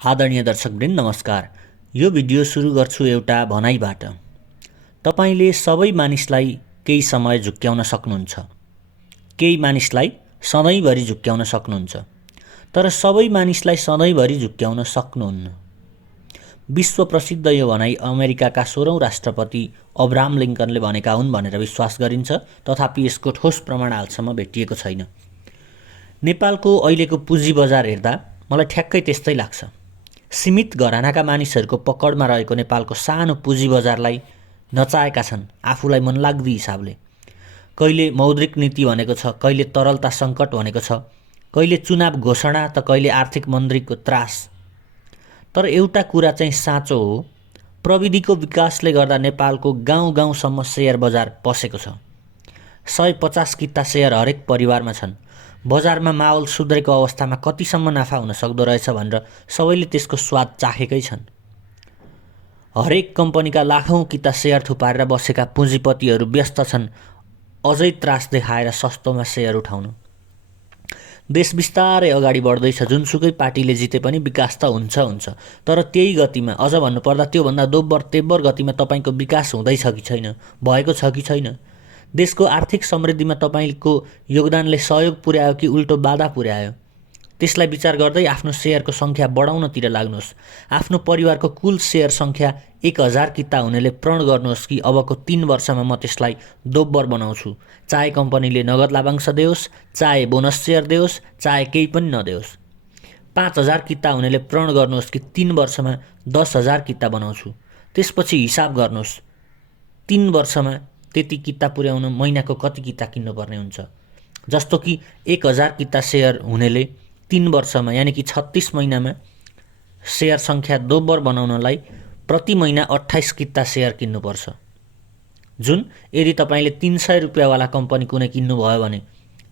आदरणीय दर्शकवृन्द नमस्कार। यो भिडियो सुरु गर्छु एउटा भनाइबाट। तपाईले सबै मानिसलाई केही समय झुक्क्याउन सक्नुहुन्छ, केही मानिसलाई सधैँभरि झुक्क्याउन सक्नुहुन्छ, तर सबै मानिसलाई सधैँभरि झुक्क्याउन सक्नुहुन्न। विश्व प्रसिद्ध यो भनाइ अमेरिकाका 16औं राष्ट्रपति अब्राहम लिङ्कनले भनेका हुन् भनेर विश्वास गरिन्छ, तथापि यसको ठोस प्रमाण हालसम्म भेटिएको छैन। नेपालको अहिलेको पुँजी बजार हेर्दा मलाई ठ्याक्कै त्यस्तै लाग्छ। सीमित घरानाका मानिसहरूको पकडमा रहेको नेपालको सानो पुँजी बजारलाई नचाएका छन् आफूलाई मनलाग्दी हिसाबले। कहिले मौद्रिक नीति भनेको छ, कहिले तरलता सङ्कट भनेको छ, कहिले चुनाव घोषणा त कहिले आर्थिक मन्दीको त्रास। तर एउटा कुरा चाहिँ साँचो हो, प्रविधिको विकासले गर्दा नेपालको गाउँ गाउँसम्म सेयर बजार पसेको छ। 150 किता सेयर हरेक परिवारमा छन्। बजारमा माहौल सुध्रेको अवस्थामा कतिसम्म नाफा हुन सक्दो रहेछ भनेर सबैले त्यसको स्वाद चाखेकै छन्। हरेक कम्पनीका लाखौं किता सेयर थुपारेर बसेका पुँजीपतिहरू व्यस्त छन् अझै त्रास देखाएर सस्तोमा सेयर उठाउन। देश बिस्तारै अगाडि बढ्दैछ। जुनसुकै पार्टीले जिते पनि विकास त हुन्छ, तर त्यही गतिमा, अझ भन्नुपर्दा त्योभन्दा दोब्बर तेब्बर गतिमा तपाईँको विकास हुँदैछ कि छैन, भएको छ कि छैन। देशको आर्थिक समृद्धिमा तपाईँको योगदानले सहयोग पुर्यायो कि उल्टो बाधा पुर्यायो, त्यसलाई विचार गर्दै आफ्नो सेयरको सङ्ख्या बढाउनतिर लाग्नुहोस्। आफ्नो परिवारको कुल सेयर सङ्ख्या 1000 किता हुनेले प्रण गर्नुहोस् कि अबको 3 वर्षमा म त्यसलाई दोब्बर बनाउँछु। चाहे कम्पनीले नगद लाभांश देओस्, चाहे बोनस सेयर देओस्, चाहे केही पनि नदेओस्। 5000 किता हुनेले प्रण गर्नुहोस् कि 3 वर्षमा 10000 किता बनाउँछु। त्यसपछि हिसाब गर्नुहोस् 3 वर्षमा त्यति किता पुर्याउन महिनाको कति किता किन्नुपर्ने हुन्छ। जस्तो कि 1000 किता सेयर हुनेले 3 वर्षमा यानि कि 36 महिनामा सेयर सङ्ख्या दोब्बर बनाउनलाई प्रति महिना 28 किता सेयर किन्नुपर्छ। जुन यदि तपाईँले 300 रुपियाँवाला कम्पनी कुनै किन्नुभयो भने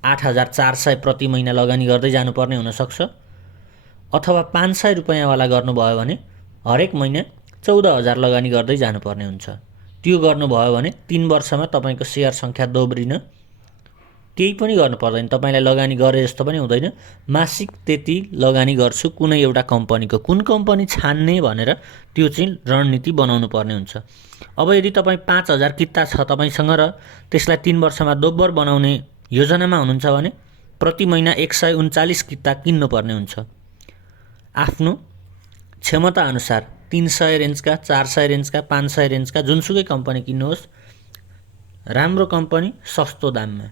8400 प्रति महिना लगानी गर्दै जानुपर्ने हुनसक्छ, अथवा 500 रुपियाँवाला गर्नुभयो भने हरेक महिना 14000 लगानी गर्दै जानुपर्ने हुन्छ। त्यो गर्नुभयो भने 3 वर्षमा तपाईँको सेयर सङ्ख्या दोब्रिन केही पनि गर्नु पर्दैन, तपाईँलाई लगानी गरे जस्तो पनि हुँदैन। मासिक त्यति लगानी गर्छु कुनै एउटा कम्पनीको, कुन कम्पनी छान्ने भनेर त्यो चाहिँ रणनीति बनाउनु पर्ने हुन्छ। अब यदि तपाईँ 5000 किता छ तपाईँसँग र त्यसलाई 3 वर्षमा दोब्बर बनाउने योजनामा हुनुहुन्छ भने प्रति महिना 139 किता किन्नुपर्ने हुन्छ। आफ्नो क्षमता अनुसार 300 रेन्जका, 400 रेन्जका, 500 रेन्जका जुनसुकै कम्पनी किन्नुहोस्, राम्रो कम्पनी सस्तो दाममा।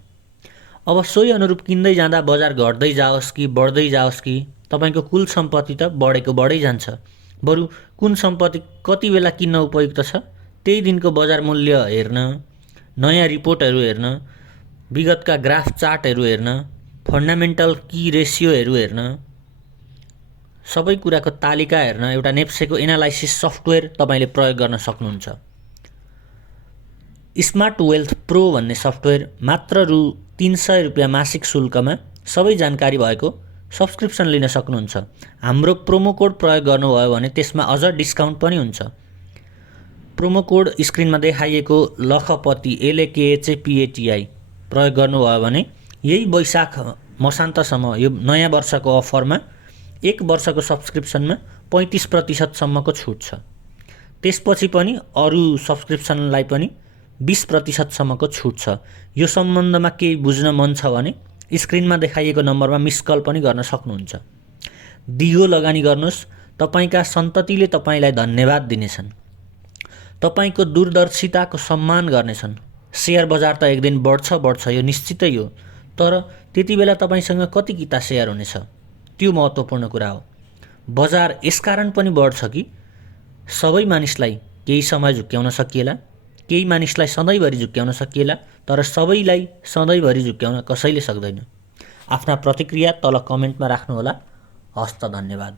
अब सोही अनुरूप किन्दै जाँदा बजार घट्दै जाओस् कि बढ्दै जाओस् कि तपाईँको कुल सम्पत्ति त बढेको बढै जान्छ। बरु कुन सम्पत्ति कति बेला किन्न उपयुक्त छ त्यही दिनको बजार मूल्य हेर्न, नयाँ रिपोर्टहरू हेर्न, विगतका ग्राफ चार्टहरू हेर्न, फन्डामेन्टल की रेसियोहरू हेर्न, सबै कुराको तालिका हेर्न एउटा नेप्सेको एनालाइसिस सफ्टवेयर तपाईँले प्रयोग गर्न सक्नुहुन्छ। स्मार्ट वेल्थ प्रो भन्ने सफ्टवेयर मात्र रु 300 रुपियाँ मासिक शुल्कमा सबै जानकारी भएको सब्सक्रिप्सन लिन सक्नुहुन्छ। हाम्रो प्रोमो कोड प्रयोग गर्नुभयो भने त्यसमा अझ डिस्काउन्ट पनि हुन्छ। प्रोमो कोड स्क्रिनमा देखाइएको लखपति LAKHAPATI प्रयोग गर्नुभयो भने यही वैशाख मसान्तसम्म यो नयाँ वर्षको अफरमा 1 वर्षको सब्सक्रिप्सनमा 35% सम्मको छुट छ। त्यसपछि पनि अरू सब्सक्रिप्सनलाई पनि 20% सम्मको छुट छ। यो सम्बन्धमा केही बुझ्न मन छ भने स्क्रिनमा देखाइएको नम्बरमा मिस कल पनि गर्न सक्नुहुन्छ। दिगो लगानी गर्नुहोस्, तपाईँका सन्ततिले तपाईँलाई धन्यवाद दिनेछन्, तपाईँको दूरदर्शिताको सम्मान गर्नेछन्। सेयर बजार त एक दिन बढ्छ यो निश्चितै हो, तर त्यति बेला तपाईँसँग कति किता सेयर हुनेछ त्यो महत्त्वपूर्ण कुरा हो। बजार यसकारण पनि बढ्छ कि सबै मानिसलाई केही समय झुक्क्याउन सकिएला, केही मानिसलाई सधैँभरि झुक्क्याउन सकिएला, तर सबैलाई सधैँभरि झुक्क्याउन कसैले सक्दैन। आफ्ना प्रतिक्रिया तल कमेन्टमा राख्नुहोला। हस्त धन्यवाद।